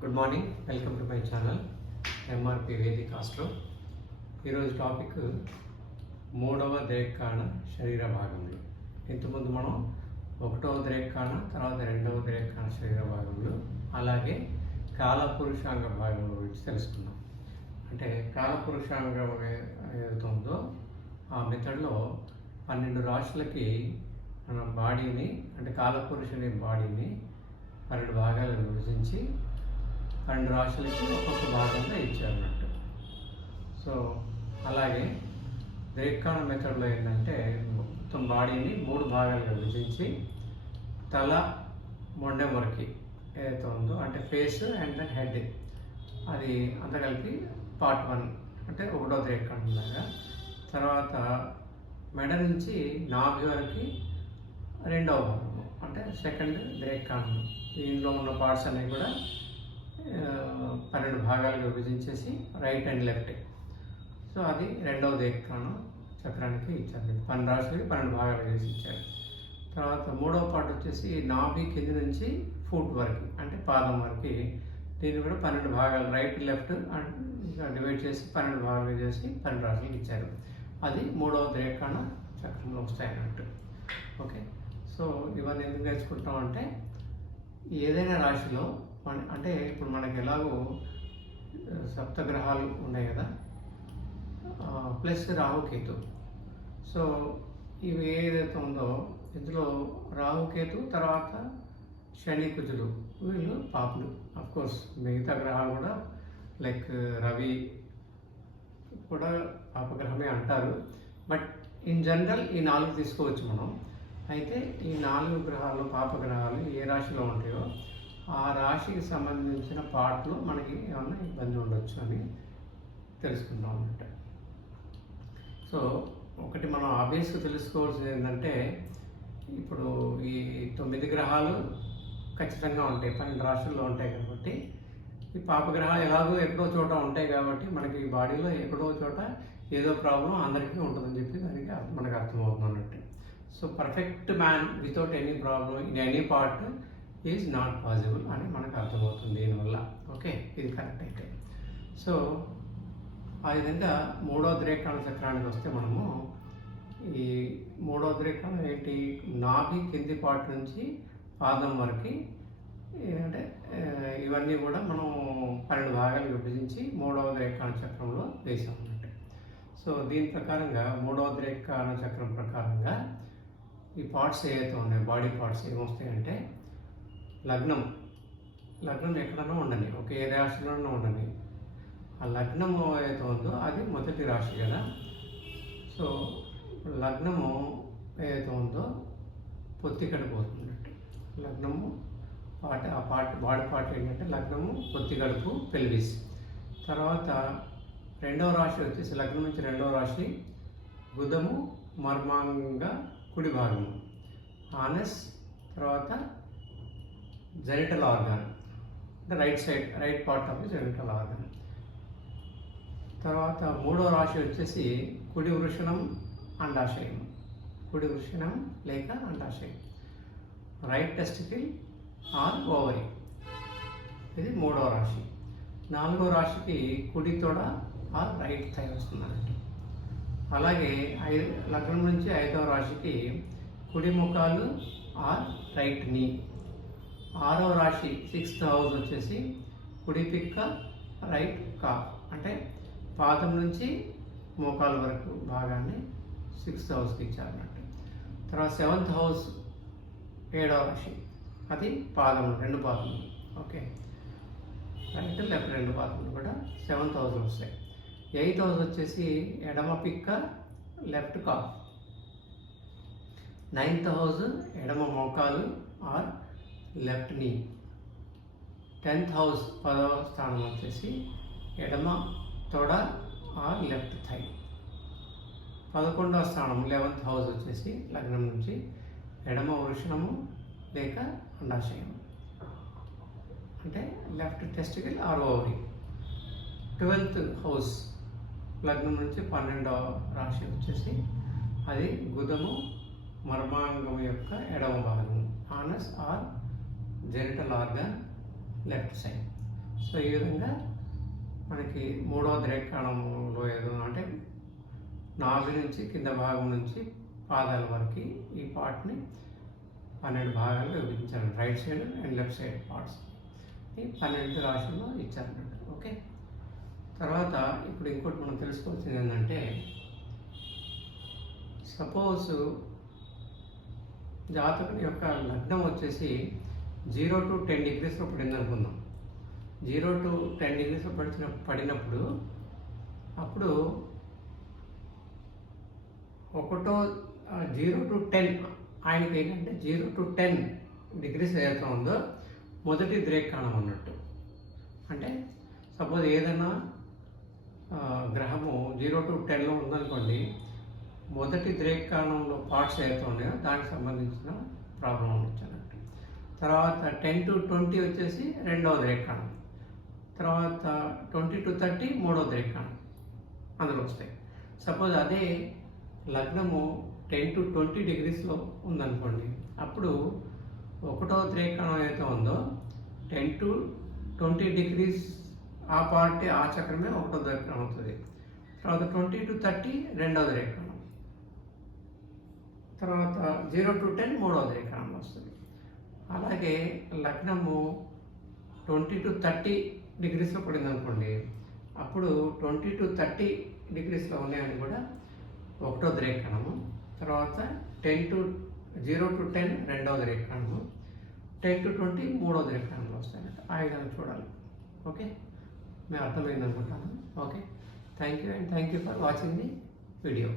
Good morning welcome to my channel MRP వేది astro ఈరోజు topic మూడవ ద్రేక్కాణ శరీర భాగంలో. ఇంతకుముందు మనం ఒకటవ ద్రేక్కాణ తర్వాత రెండవ ద్రేక్కాణ శరీర భాగంలో అలాగే కాలపురుషాంగ భాగం గురించి తెలుసుకున్నాం అంటే కాలపురుషాంగం ఏ- ఆ మెథడ్లో పన్నెండు రాశులకి మన బాడీని అంటే కాలపురుషుని బాడీని పన్నెండు భాగాలు విభజించి పన్నెండు రాశులకి ఒక్కొక్క భాగంగా ఇచ్చారన్నట్టు. సో అలాగే ద్రేక్కాణ మెథడ్లో ఏంటంటే మొత్తం బాడీని మూడు భాగాలుగా విభజించి తల మొండెం వరకు ఏదైతే ఉందో అంటే ఫేస్ అండ్ దెన్ హెడ్ అది అంత కలిపి పార్ట్ వన్ అంటే ఒకటో ద్రేక్కాణం లాగా తర్వాత మెడ నుంచి నాభి వరకు రెండవ భాగం అంటే సెకండ్ ద్రేక్కాణం దీనిలో ఉన్న పార్ట్స్ అన్నీ కూడా పన్నెండు భాగాలుగా విభజించేసి రైట్ అండ్ లెఫ్ట్ సో అది రెండవ ద్రేక్కాణం చక్రానికి ఇచ్చారు పన్నెండు రాశులకి పన్నెండు భాగాలు విభజించారు ఇచ్చారు తర్వాత మూడవ పార్ట్ వచ్చేసి నాభి కింది నుంచి ఫుట్ వరకు అంటే పాదం వరకు. దీన్ని కూడా పన్నెండు భాగాలు రైట్ లెఫ్ట్ డివైడ్ చేసి పన్నెండు భాగాలు చేసి పన్నెండు రాశులకు ఇచ్చారు. అది మూడవ రేఖాన చక్రంలో వస్తాయి అన్నట్టు ఓకే. సో ఇవన్నీ ఎందుకు నేర్చుకుంటాం అంటే ఏదైనా రాశిలో మన అంటే ఇప్పుడు మనకి ఎలాగో సప్తగ్రహాలు ఉన్నాయి కదా. ప్లస్ రాహుకేతు సో ఇవి ఏదైతే ఉందో ఇందులో రాహుకేతు తర్వాత శని వీళ్ళు పాపులు. కోర్స్ మిగతా గ్రహాలు కూడా లైక్ రవి కూడా పాపగ్రహమే అంటారు. బట్ ఇన్ జనరల్ ఈ నాలుగు తీసుకోవచ్చు మనం. అయితే ఈ నాలుగు గ్రహాలు పాపగ్రహాలు ఏ రాశిలో ఉంటాయో ఆ రాశికి సంబంధించిన పాటలు మనకి ఏమన్నా ఇబ్బంది ఉండొచ్చు అని తెలుసుకుంటాం అన్నమాట. సో ఒకటి మనం ఆబ్వియస్గా తెలుసుకోవాల్సింది ఏంటంటే ఇప్పుడు ఈ తొమ్మిది గ్రహాలు ఖచ్చితంగా ఉంటాయి పన్నెండు రాష్ట్రాల్లో ఉంటాయి కాబట్టి ఈ పాపగ్రహాలు ఎలాగో ఎక్కడో చోట ఉంటాయి కాబట్టి మనకి ఈ బాడీలో ఎక్కడో చోట ఏదో ప్రాబ్లం అందరికీ ఉంటుందని చెప్పి దానికి మనకు అర్థమవుతుంది అన్నట్టు. So perfect man without any problem in any part is not possible అని మనకు అర్థమవుతుంది దీనివల్ల. ఓకే ఇది కరెక్ట్ అయితే. సో ఆ విధంగా మూడో ద్రేకాణ చక్రానికి వస్తే మనము ఈ మూడో ద్రేకాణం ఏంటి? నాభి కింది పాటు నుంచి పాదం వరకు అంటే ఇవన్నీ కూడా మనం పన్నెండు భాగాలు విభజించి మూడవ ద్రేకాణ చక్రంలో వేసాం అన్నట్టు సో దీని ప్రకారంగా మూడవ ద్రేకాణ చక్రం ప్రకారంగా ఈ పార్ట్స్ ఏవైతే ఉన్నాయి బాడీ పార్ట్స్ ఏమొస్తాయంటే లగ్నం. లగ్నం ఎక్కడన్నా ఉండని ఒక ఏ రాశిలోనూ ఉండని ఆ లగ్నము ఏదైతే ఉందో అది మొదటి రాశి కదా. సో లగ్నము ఏదైతే ఉందో పొత్తికడ లగ్నము పాట ఆ పాట వాడి పాట ఏంటంటే లగ్నము పొత్తికడుపు పెల్విస్ తర్వాత రెండవ రాశి వచ్చేసి లగ్నం నుంచి రెండవ రాశి బుధము మర్మాంగ కుడి భాగము. ఆనస్ తర్వాత జెనిటల్ ఆర్గాన్. అంటే right side right part of the genital organ. తర్వాత మూడో రాశి వచ్చేసి కుడి వృషణం అండాశయం. కుడి వృషణం లేక అండాశయం. Right testicle or ovary. ఇది మూడో రాశి. నాలుగో రాశికి కుడి తొడ ఆర్ రైట్ థై వస్తుందన్నట్టు అలాగే ఐదు లగ్నం నుంచి ఐదవ రాశికి కుడి ముఖాలు ఆర్ రైట్ నీ. ఆరవ రాశి సిక్స్త్ హౌస్ వచ్చేసి కుడి పిక్క రైట్ కాఫ్. అంటే పాదం నుంచి మోకాల వరకు భాగాన్ని సిక్స్త్ హౌస్కి ఇచ్చారన్నట్టు. తర్వాత సెవెంత్ హౌస్ ఏడవ రాశి. అది పాదములు రెండు పాదములు. ఓకే. రైట్ లెఫ్ట్ రెండు పాదములు కూడా సెవెంత్ హౌస్ వస్తాయి. ఎయిత్ హౌస్ వచ్చేసి ఎడమ పిక్క లెఫ్ట్ కాఫ్. నైన్త్ హౌస్ ఎడమ మోకాలు or left knee. Tenth house పదవ స్థానం వచ్చేసి ఎడమ తొడ ఆర్ లెఫ్ట్ థై. పదకొండవ స్థానం లెవెన్త్ హౌస్ వచ్చేసి లగ్నం నుంచి ఎడమ వృషణము లేక అండాశయం. అంటే left testicle or ovary. Twelfth house లగ్నం నుంచి పన్నెండవ రాశి వచ్చేసి అది గుదము మర్మాంగం యొక్క ఎడమ భాగము. Anus or genital organ left side so ఈ విధంగా మనకి మూడవ ద్రేకాణంలో ఏదో అంటే నాలుగు నుంచి కింద భాగం నుంచి పాదాల వరకు ఈ పార్ట్ని పన్నెండు భాగాలుగా విభజించారు. Right side and left side parts ఈ పన్నెండు రాశుల్లో ఇచ్చారన్నట్టు ఓకే తర్వాత ఇప్పుడు ఇంకోటి మనం తెలుసుకోవాల్సింది ఏంటంటే సపోజ్ జాతకుని యొక్క లగ్నం వచ్చేసి జీరో టు టెన్ డిగ్రీస్లో పడింది అనుకుందాం. జీరో టు టెన్ డిగ్రీస్లో పడిచిన పడినప్పుడు అప్పుడు ఒకటో జీరో టు టెన్ ఆయనకి ఏంటంటే జీరో టు టెన్ డిగ్రీస్ ఏదైతే ఉందో మొదటి ద్రేకాణం అన్నట్టు. అంటే సపోజ్ ఏదైనా గ్రహము జీరో టు టెన్లో ఉందనుకోండి మొదటి ద్రేక్కాణంలో పార్ట్స్ ఏదైతే ఉన్నాయో దానికి సంబంధించిన ప్రాబ్లం ఉండొచ్చు తర్వాత టెన్ టు ట్వంటీ వచ్చేసి రెండవ ద్రేకాణం తర్వాత ట్వంటీ టు థర్టీ మూడవ ద్రేకాణం అందులో వస్తాయి. సపోజ్ అదే లగ్నము టెన్ టు ట్వంటీ డిగ్రీస్లో ఉందనుకోండి. అప్పుడు ఒకటో త్రేకణం ఏదైతే ఉందో టెన్ టు ట్వంటీ డిగ్రీస్ ఆ పార్టీ ఆ చక్రమే ఒకటో ద్రేకణం అవుతుంది. తర్వాత ట్వంటీ టు థర్టీ రెండవ ద్రేకాణం తర్వాత జీరో టు టెన్ మూడవ ద్రేకాణంలో వస్తుంది. అలాగే లగ్నము ట్వంటీ టు థర్టీ డిగ్రీస్లో పడింది అనుకోండి అప్పుడు ట్వంటీ టు థర్టీ డిగ్రీస్లో ఉన్నాయని కూడా ఒకటో ద్రేకాణము తర్వాత ten to zero to ten రెండవ ద్రేకాణము టెన్ టు ట్వంటీ మూడో ద్రేకాణంలో వస్తాయన్నట్టు ఆ విధంగా చూడాలి. ఓకే? మేము అర్థమైంది అనుకుంటాను okay? Thank you and thank you for watching the video.